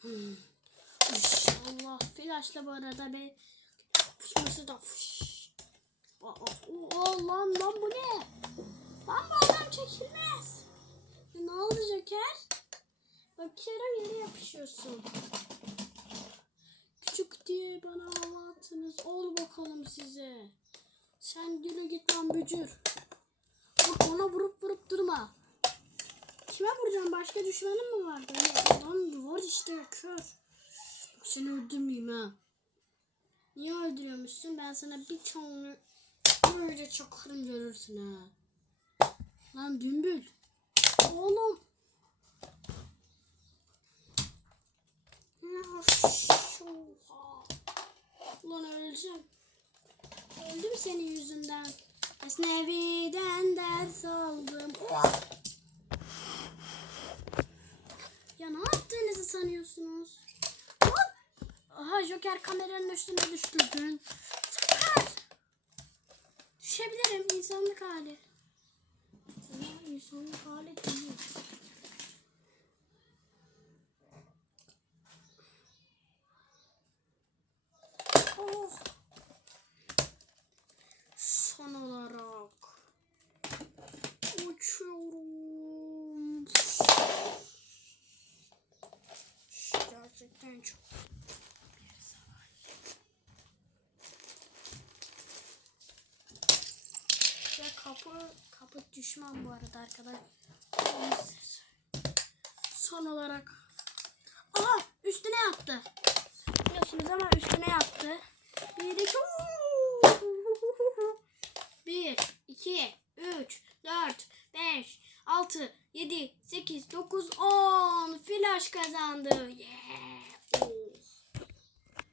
Hmm. Üş, Allah flashla bu arada bir pusması da fış. Aa, lan bu ne? Lan bu adam çekilmez. Ya ne oldu Joker? Bakıyorum yere yapışıyorsun. Küçük diye bana hava attınız. Ol bakalım size. Sen yürü git lan bücür. Bak ona vurup vurup durma. Kime vuracağım? Başka düşmanın mı vardı? Lan var işte kör. Seni öldürmeyeyim ha. Niye öldürüyormuşsun? Ben sana bir tane böyle çakarım görürsün ha. Lan dümbül. Oğlum. Ulan öleceğim. Öldüm senin yüzünden. Esnevi'den ders aldım. Aha Joker kameranın üstüne düştürdün. Sakar! Düşebilirim insanlık hali. Ya, insanlık hali değil. Oh. Son olarak uçuyorum. Gerçekten çok bir savaş. Ve kapı kapı düşman bu arada arkadaşlar. Son olarak Aha üstüne yaptı. Biliyorsunuz ama üstüne yaptı. Bir iki bir, iki, üç, dört, beş, altı, yedi, sekiz, dokuz, on. Flash kazandı. Yeah.